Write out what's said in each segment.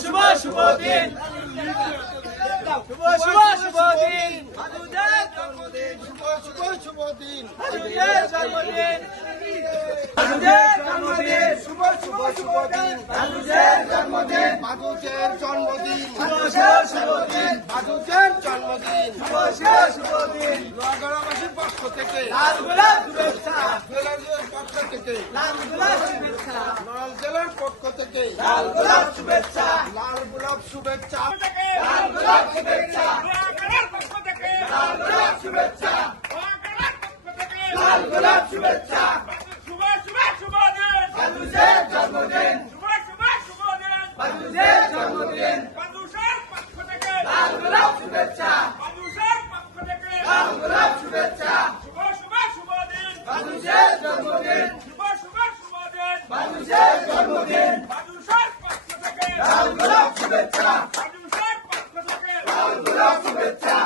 শুভ শুভ দিন। শুভ শুভ শুভ দিন। শুভ শুভ শুভ দিন জন্মদিন জন্মদিন। শুভ শুভ শুভ দিন জন্মদিন। মাধুজের জন্মদিন। শুভ দিন মাধুজের জন্মদিন শুভ শুভ দিন নগরবাসীর পক্ষ থেকে পক্ষ থেকে লাল গোলাপ শুভেচ্ছা। লাল গোলাপ শুভেচ্ছা। লাল গোলাপ শুভেচ্ছা। পক্ষ থেকে। লাল গোলাপ শুভেচ্ছা। লাল গোলাপ শুভেচ্ছা। শুভ শুভ শুভ দিন। বাদুজের জন্মদিন। শুভ শুভ শুভ দিন। বাদুজের জন্মদিন। বাদুষের পক্ষ থেকে। লাল গোলাপ শুভেচ্ছা। বাদুষের পক্ষ থেকে। লাল গোলাপ শুভেচ্ছা। শুভ শুভ শুভ দিন। বাদুজের জন্মদিন। শুভেচ্ছা। শুভেচ্ছা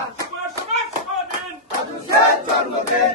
জন্মদিন